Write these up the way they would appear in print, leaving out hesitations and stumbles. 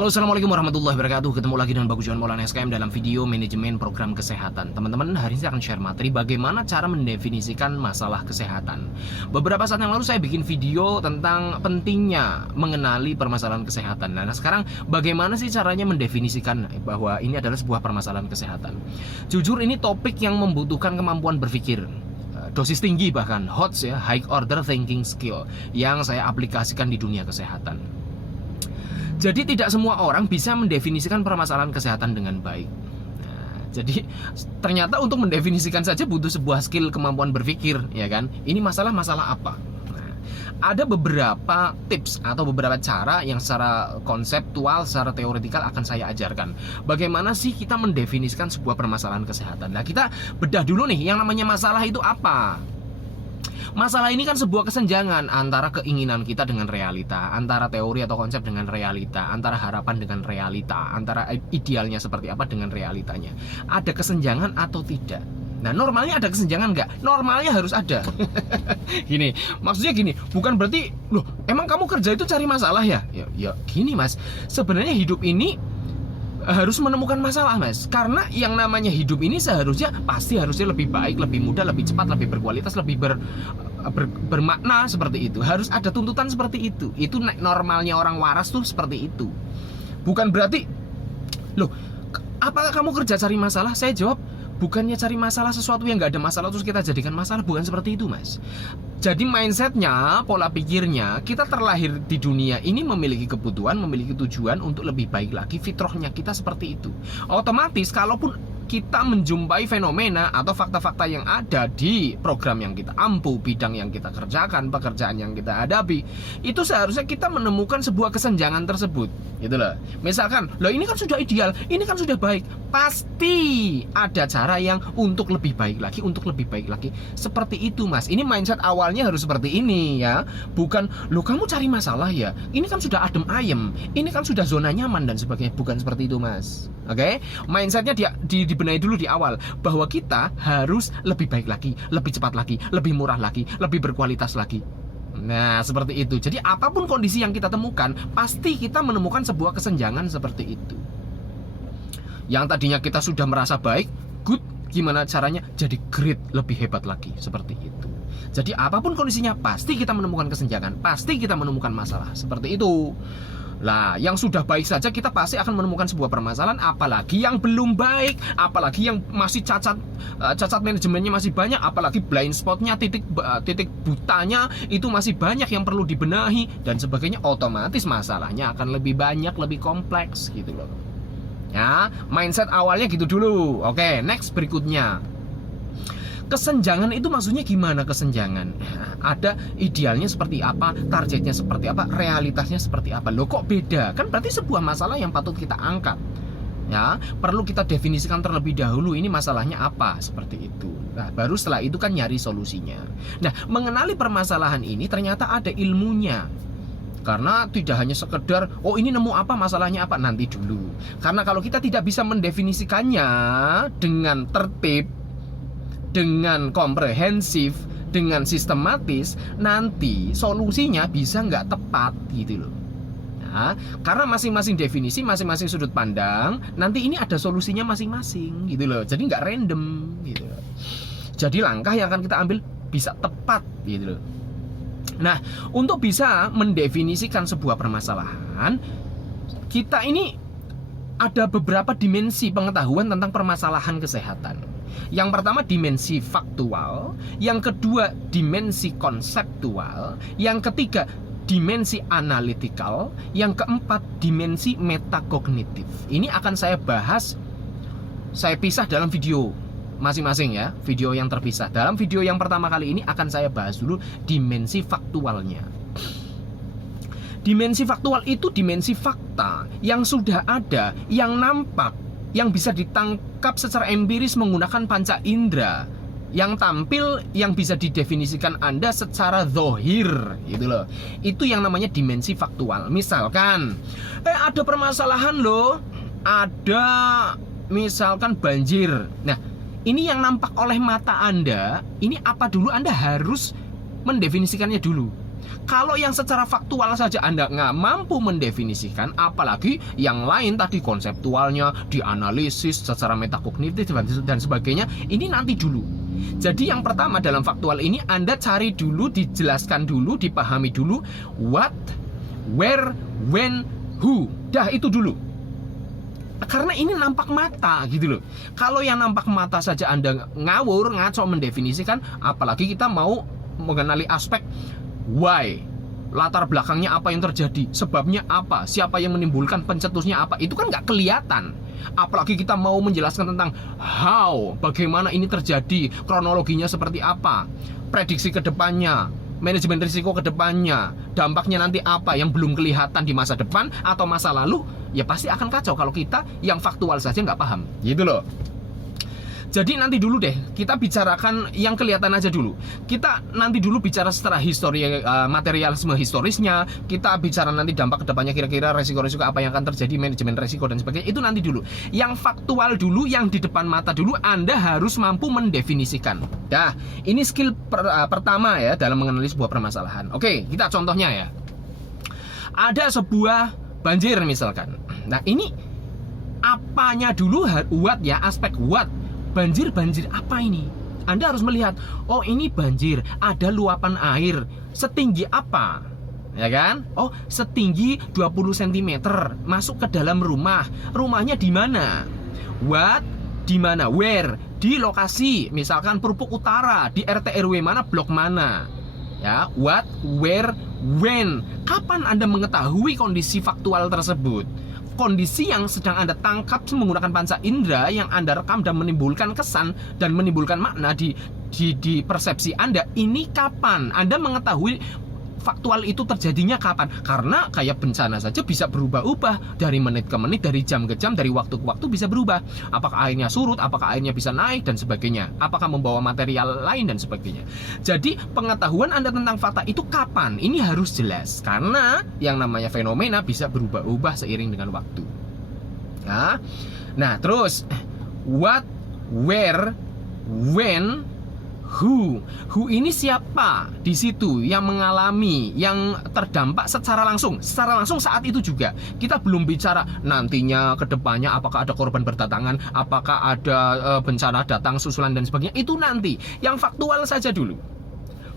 Halo, assalamualaikum warahmatullahi wabarakatuh. Ketemu lagi dengan Bagus Johan Maulana SKM dalam video manajemen program kesehatan. Teman-teman, hari ini saya akan share materi bagaimana cara mendefinisikan masalah kesehatan. Beberapa saat yang lalu saya bikin video tentang pentingnya mengenali permasalahan kesehatan. Nah, sekarang bagaimana sih caranya mendefinisikan bahwa ini adalah sebuah permasalahan kesehatan? Jujur, ini topik yang membutuhkan kemampuan berpikir dosis tinggi, bahkan HOTS ya, high order thinking skill, yang saya aplikasikan di dunia kesehatan. Jadi tidak semua orang bisa mendefinisikan permasalahan kesehatan dengan baik. Nah, jadi ternyata untuk mendefinisikan saja butuh sebuah skill, kemampuan berpikir, ya kan? Ini masalah apa? Nah, ada beberapa tips atau beberapa cara yang secara konseptual, secara teoretikal akan saya ajarkan. Bagaimana sih kita mendefinisikan sebuah permasalahan kesehatan? Nah, kita bedah dulu nih, yang namanya masalah itu apa? Masalah ini kan sebuah kesenjangan antara keinginan kita dengan realita, antara teori atau konsep dengan realita, antara harapan dengan realita, antara idealnya seperti apa dengan realitanya. Ada kesenjangan atau tidak? Nah, normalnya ada kesenjangan nggak? Normalnya harus ada. Gini, maksudnya gini, bukan berarti, loh, emang kamu kerja itu cari masalah ya? Ya gini mas, sebenarnya hidup ini harus menemukan masalah mas, karena yang namanya hidup ini seharusnya harusnya lebih baik, lebih mudah, lebih cepat, lebih berkualitas, lebih bermakna, seperti itu. Harus ada tuntutan seperti itu. Itu normalnya orang waras tuh seperti itu. Bukan berarti, loh, apakah kamu kerja cari masalah? Saya jawab, bukannya cari masalah sesuatu yang nggak ada masalah terus kita jadikan masalah, bukan seperti itu mas. Jadi mindsetnya, pola pikirnya, kita terlahir di dunia ini memiliki kebutuhan, memiliki tujuan untuk lebih baik lagi. Fitrahnya kita seperti itu. Otomatis kalaupun kita menjumpai fenomena atau fakta-fakta yang ada di program yang kita ampu, bidang yang kita kerjakan, pekerjaan yang kita hadapi, itu seharusnya kita menemukan sebuah kesenjangan tersebut, gitu loh. Misalkan, loh ini kan sudah ideal, ini kan sudah baik, pasti ada cara yang untuk lebih baik lagi, seperti itu mas. Ini mindset awalnya harus seperti ini ya, bukan loh kamu cari masalah ya, ini kan sudah adem ayem, ini kan sudah zona nyaman dan sebagainya. Bukan seperti itu mas. Oke, mindsetnya dibenahi dulu di awal, bahwa kita harus lebih baik lagi, lebih cepat lagi, lebih murah lagi, lebih berkualitas lagi. Nah, seperti itu. Jadi apapun kondisi yang kita temukan, pasti kita menemukan sebuah kesenjangan seperti itu. Yang tadinya kita sudah merasa baik, good, gimana caranya jadi great, lebih hebat lagi, seperti itu. Jadi apapun kondisinya, pasti kita menemukan kesenjangan, pasti kita menemukan masalah, seperti itu. Lah, yang sudah baik saja kita pasti akan menemukan sebuah permasalahan, apalagi yang belum baik, apalagi yang masih cacat manajemennya masih banyak, apalagi blind spotnya, titik butanya itu masih banyak yang perlu dibenahi dan sebagainya. Otomatis masalahnya akan lebih banyak, lebih kompleks, gitu loh. Ya, mindset awalnya gitu dulu. Oke, next berikutnya. Kesenjangan itu maksudnya gimana kesenjangan? Ada idealnya seperti apa, targetnya seperti apa, realitasnya seperti apa. Loh kok beda? Kan berarti sebuah masalah yang patut kita angkat. Ya, perlu kita definisikan terlebih dahulu ini masalahnya apa, seperti itu. Nah, baru setelah itu kan nyari solusinya. Nah, mengenali permasalahan ini ternyata ada ilmunya. Karena tidak hanya sekedar, oh ini nemu apa, masalahnya apa, nanti dulu. Karena kalau kita tidak bisa mendefinisikannya dengan tertib, dengan komprehensif, dengan sistematis, nanti solusinya bisa nggak tepat, gitu loh. Nah, karena masing-masing definisi, masing-masing sudut pandang, nanti ini ada solusinya masing-masing, gitu loh. Jadi nggak random, gitu loh. Jadi langkah yang akan kita ambil bisa tepat, gitu loh. Nah, untuk bisa mendefinisikan sebuah permasalahan, kita ini ada beberapa dimensi pengetahuan tentang permasalahan kesehatan. Yang pertama dimensi faktual, yang kedua dimensi konseptual, yang ketiga dimensi analitikal, yang keempat dimensi metakognitif. Ini akan saya bahas, saya pisah dalam video masing-masing ya, video yang terpisah. Dalam video yang pertama kali ini akan saya bahas dulu dimensi faktualnya. Dimensi faktual itu dimensi fakta yang sudah ada, yang nampak, yang bisa ditangkap secara empiris menggunakan panca indera, yang tampil, yang bisa didefinisikan Anda secara zahir, gitu loh. Itu yang namanya dimensi faktual. Misalkan ada permasalahan loh, ada misalkan banjir. Nah, ini yang nampak oleh mata Anda, ini apa dulu Anda harus mendefinisikannya dulu. Kalau yang secara faktual saja Anda nggak mampu mendefinisikan, apalagi yang lain tadi konseptualnya, dianalisis secara metakognitif dan sebagainya, ini nanti dulu. Jadi yang pertama dalam faktual ini Anda cari dulu, dijelaskan dulu, dipahami dulu what, where, when, who. Dah itu dulu. Karena ini nampak mata gitu loh. Kalau yang nampak mata saja Anda ngawur, ngaco mendefinisikan, apalagi kita mau mengenali aspek why, latar belakangnya apa yang terjadi, sebabnya apa, siapa yang menimbulkan, pencetusnya apa, itu kan nggak kelihatan. Apalagi kita mau menjelaskan tentang how, bagaimana ini terjadi, kronologinya seperti apa, prediksi ke depannya, manajemen risiko ke depannya, dampaknya nanti apa yang belum kelihatan di masa depan atau masa lalu, ya pasti akan kacau kalau kita yang faktual saja nggak paham, gitu loh. Jadi nanti dulu deh, kita bicarakan yang kelihatan aja dulu. Kita nanti dulu bicara secara materialisme historisnya. Kita bicara nanti dampak kedepannya, kira-kira resiko-resiko apa yang akan terjadi, manajemen resiko dan sebagainya. Itu nanti dulu. Yang faktual dulu, yang di depan mata dulu, Anda harus mampu mendefinisikan. Dah, ini skill pertama ya dalam mengenali sebuah permasalahan. Oke, kita contohnya ya. Ada sebuah banjir misalkan. Nah ini apanya dulu, what ya, aspek what. Banjir apa ini? Anda harus melihat, oh ini banjir, ada luapan air setinggi apa? Ya kan? Oh, setinggi 20 cm masuk ke dalam rumah. Rumahnya di mana? What? Di mana? Where? Di lokasi, misalkan Purpuk Utara, di RT RW mana, blok mana? Ya, what, where, when? Kapan Anda mengetahui kondisi faktual tersebut? Kondisi yang sedang Anda tangkap menggunakan panca indera yang Anda rekam dan menimbulkan kesan dan menimbulkan makna di persepsi Anda, ini kapan Anda mengetahui faktual itu terjadinya kapan? Karena kayak bencana saja bisa berubah-ubah dari menit ke menit, dari jam ke jam, dari waktu ke waktu bisa berubah. Apakah airnya surut, apakah airnya bisa naik dan sebagainya, apakah membawa material lain dan sebagainya. Jadi pengetahuan Anda tentang fakta itu kapan? Ini harus jelas, karena yang namanya fenomena bisa berubah-ubah seiring dengan waktu. Nah terus what, where, when, who ini siapa di situ yang mengalami, yang terdampak secara langsung saat itu juga. Kita belum bicara nantinya ke depannya apakah ada korban berdatangan, apakah ada bencana datang susulan dan sebagainya. Itu nanti, yang faktual saja dulu.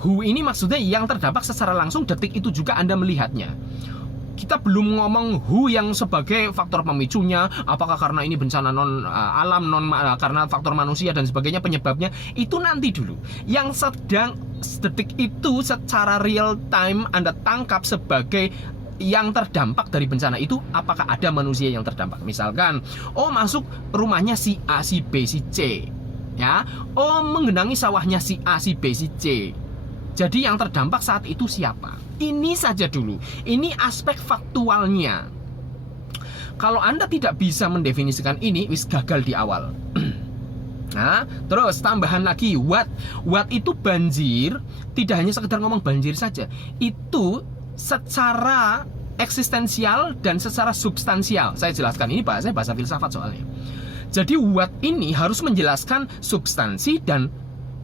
Who ini maksudnya yang terdampak secara langsung detik itu juga Anda melihatnya. Kita belum ngomong who yang sebagai faktor pemicunya, apakah karena ini bencana alam, karena faktor manusia dan sebagainya penyebabnya, itu nanti dulu. Yang sedang detik itu secara real time Anda tangkap sebagai yang terdampak dari bencana itu, apakah ada manusia yang terdampak. Misalkan, oh masuk rumahnya si A, si B, si C, ya, oh menggenangi sawahnya si A, si B, si C. Jadi yang terdampak saat itu siapa? Ini saja dulu. Ini aspek faktualnya. Kalau Anda tidak bisa mendefinisikan ini, wis gagal di awal. Nah, terus tambahan lagi what. What itu banjir, tidak hanya sekedar ngomong banjir saja. Itu secara eksistensial dan secara substansial. Saya jelaskan, ini bahasa filsafat soalnya. Jadi what ini harus menjelaskan substansi dan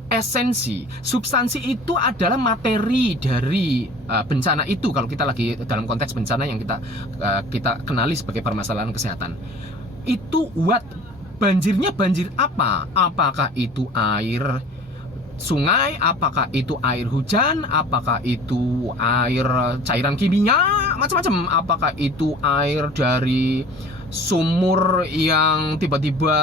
esensi. Substansi itu adalah materi dari bencana itu. Kalau kita lagi dalam konteks bencana yang kita kenali sebagai permasalahan kesehatan, itu what. Banjirnya banjir apa? Apakah itu air sungai? Apakah itu air hujan? Apakah itu air cairan kimia? Macam-macam. Apakah itu air dari sumur yang tiba-tiba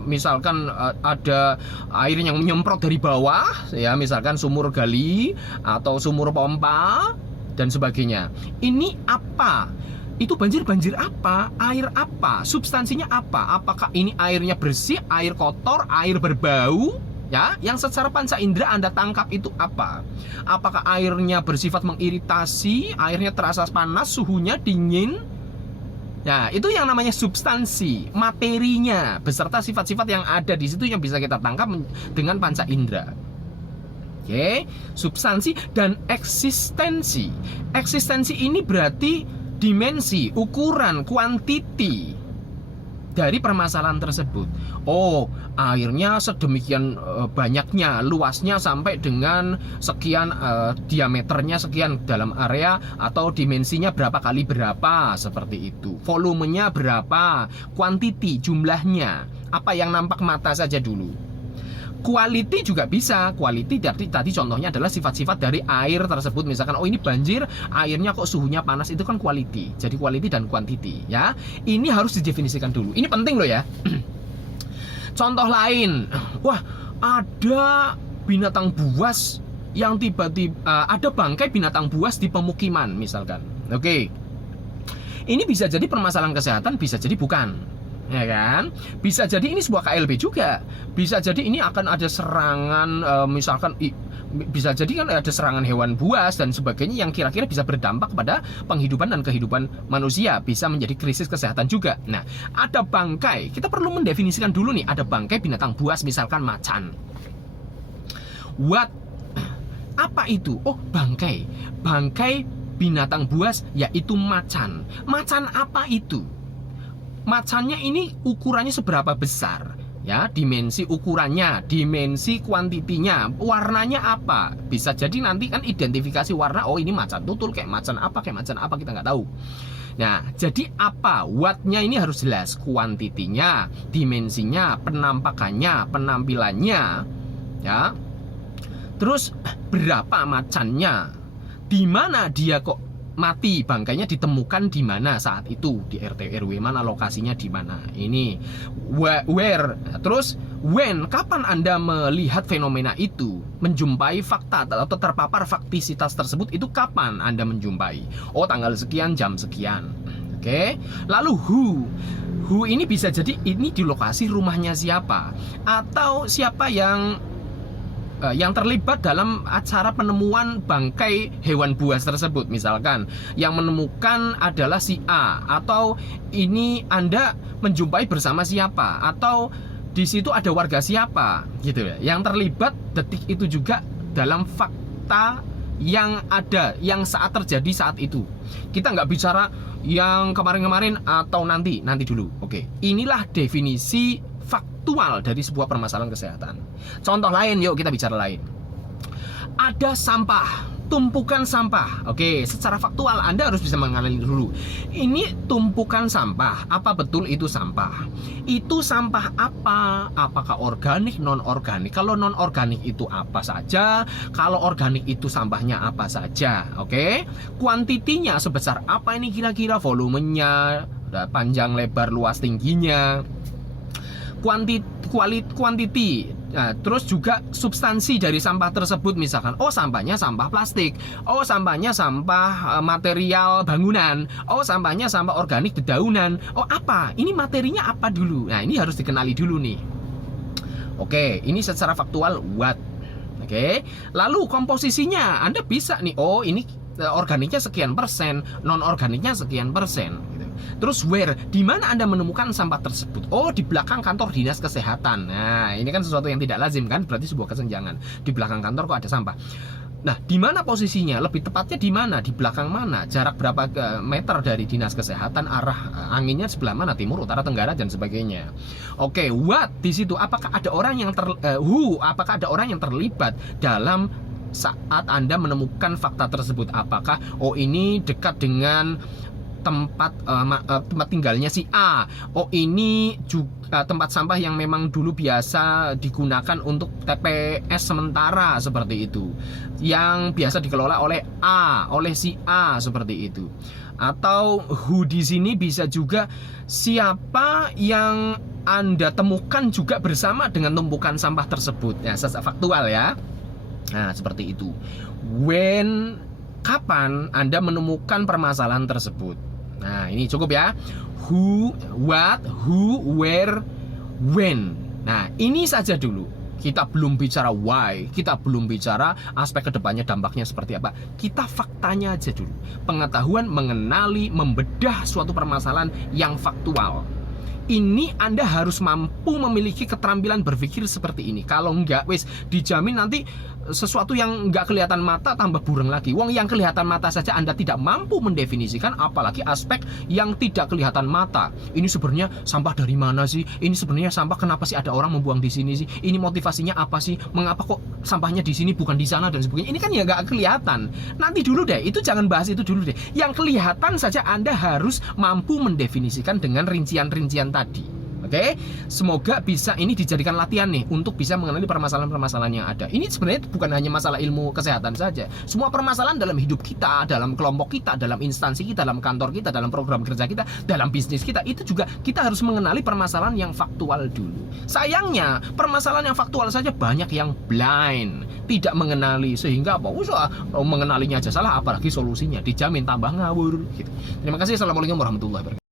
misalkan ada air yang menyemprot dari bawah, ya misalkan sumur gali atau sumur pompa dan sebagainya. Ini apa? Itu banjir apa? Air apa? Substansinya apa? Apakah ini airnya bersih, air kotor, air berbau? Ya, yang secara panca indera Anda tangkap itu apa? Apakah airnya bersifat mengiritasi, airnya terasa panas, suhunya dingin? Nah, itu yang namanya substansi, materinya beserta sifat-sifat yang ada di situ yang bisa kita tangkap dengan panca indera. Oke, substansi dan eksistensi. Eksistensi ini berarti dimensi, ukuran, quantity. dari permasalahan tersebut. Oh, airnya sedemikian banyaknya, luasnya sampai dengan sekian, diameternya sekian dalam area, atau dimensinya berapa kali berapa, seperti itu. Volumenya berapa, quantity, jumlahnya, apa yang nampak mata saja dulu. Quality juga bisa. Quality tadi contohnya adalah sifat-sifat dari air tersebut. Misalkan, oh ini banjir, airnya kok suhunya panas, itu kan quality. Jadi quality dan quantity ya. Ini harus didefinisikan dulu. Ini penting loh ya. Contoh lain, wah ada binatang buas yang tiba-tiba ada bangkai binatang buas di pemukiman misalkan. Oke. Ini bisa jadi permasalahan kesehatan, bisa jadi bukan. Ya kan? Bisa jadi ini sebuah KLB juga. Bisa jadi ini akan ada serangan, misalkan bisa jadi kan ada serangan hewan buas dan sebagainya yang kira-kira bisa berdampak pada penghidupan dan kehidupan manusia, bisa menjadi krisis kesehatan juga. Nah, ada bangkai, kita perlu mendefinisikan dulu nih, ada bangkai binatang buas misalkan macan. Apa itu? Oh, bangkai binatang buas yaitu macan. Macan apa itu? Macannya ini ukurannya seberapa besar? Ya, dimensi ukurannya, dimensi kuantitinya, warnanya apa? Bisa jadi nanti kan identifikasi warna, oh ini macan tutul, kayak macan apa kita nggak tahu. Nah, jadi apa? Wattnya ini harus jelas, kuantitinya, dimensinya, penampakannya, penampilannya, ya. Terus berapa macannya? Di mana dia kok mati, bangkainya ditemukan di mana saat itu, di RT RW mana, lokasinya di mana, ini where, terus when, kapan Anda melihat fenomena itu, menjumpai fakta atau terpapar faktisitas tersebut, itu kapan Anda menjumpai, oh tanggal sekian, jam sekian. Oke. Lalu who ini bisa jadi ini di lokasi rumahnya siapa, atau siapa yang terlibat dalam acara penemuan bangkai hewan buas tersebut. Misalkan yang menemukan adalah si A, atau ini Anda menjumpai bersama siapa, atau di situ ada warga siapa, gitu ya. Yang terlibat detik itu juga dalam fakta yang ada, yang saat terjadi saat itu. Kita nggak bicara yang kemarin-kemarin atau nanti dulu. Oke, inilah definisi faktual dari sebuah permasalahan kesehatan. Contoh lain, yuk kita bicara lain. Ada sampah, tumpukan sampah. Oke, secara faktual Anda harus bisa mengenali dulu. Ini tumpukan sampah, apa betul itu sampah? Itu sampah apa? Apakah organik, non-organik? Kalau non-organik itu apa saja? Kalau organik itu sampahnya apa saja? Oke, kuantitinya sebesar apa ini kira-kira, volumenya, panjang, lebar, luas, tingginya, quantity. Nah, terus juga substansi dari sampah tersebut, misalkan oh sampahnya sampah plastik, oh sampahnya sampah material bangunan, oh sampahnya sampah organik dedaunan, oh apa? Ini materinya apa dulu? Nah, ini harus dikenali dulu nih. Oke, ini secara faktual what. Oke. Lalu komposisinya Anda bisa nih, oh ini organiknya sekian persen, non organiknya sekian persen. Terus where, di mana Anda menemukan sampah tersebut? Oh, di belakang kantor dinas kesehatan. Nah, ini kan sesuatu yang tidak lazim kan? Berarti sebuah kesenjangan. Di belakang kantor kok ada sampah. Nah, di mana posisinya? Lebih tepatnya di mana? Di belakang mana? Jarak berapa meter dari dinas kesehatan? Arah anginnya sebelah mana? Timur, utara, tenggara, dan sebagainya. Oke, what di situ? Apakah ada orang yang apakah ada orang yang terlibat dalam saat Anda menemukan fakta tersebut? Apakah oh ini dekat dengan tempat tinggalnya si A. Oh ini juga tempat sampah yang memang dulu biasa digunakan untuk TPS sementara, seperti itu, yang biasa dikelola oleh A, oleh si A, seperti itu. Atau who di sini bisa juga siapa yang Anda temukan juga bersama dengan tumpukan sampah tersebut. Ya, faktual ya. Nah, seperti itu. When, kapan Anda menemukan permasalahan tersebut. Nah, ini cukup ya. Who, what, who, where, when. Nah, ini saja dulu. Kita belum bicara why, kita belum bicara aspek kedepannya dampaknya seperti apa. Kita faktanya aja dulu. Pengetahuan mengenali, membedah suatu permasalahan yang faktual. Ini Anda harus mampu memiliki keterampilan berpikir seperti ini. Kalau enggak, wis dijamin nanti sesuatu yang nggak kelihatan mata tambah bureng lagi. Wong yang kelihatan mata saja Anda tidak mampu mendefinisikan, apalagi aspek yang tidak kelihatan mata. Ini sebenarnya sampah dari mana sih? Ini sebenarnya sampah, kenapa sih ada orang membuang di sini sih? Ini motivasinya apa sih? Mengapa kok sampahnya di sini bukan di sana dan sebagainya? Ini kan ya nggak kelihatan. Nanti dulu deh, itu jangan bahas itu dulu deh. Yang kelihatan saja Anda harus mampu mendefinisikan dengan rincian-rincian tadi. Oke, semoga bisa ini dijadikan latihan nih untuk bisa mengenali permasalahan-permasalahan yang ada. Ini sebenarnya bukan hanya masalah ilmu kesehatan saja. Semua permasalahan dalam hidup kita, dalam kelompok kita, dalam instansi kita, dalam kantor kita, dalam program kerja kita, dalam bisnis kita, itu juga kita harus mengenali permasalahan yang faktual dulu. Sayangnya, permasalahan yang faktual saja banyak yang blind, tidak mengenali, sehingga apa? Usah mengenalinya aja salah, apalagi solusinya dijamin tambah ngawur gitu. Terima kasih. Assalamualaikum warahmatullahi wabarakatuh.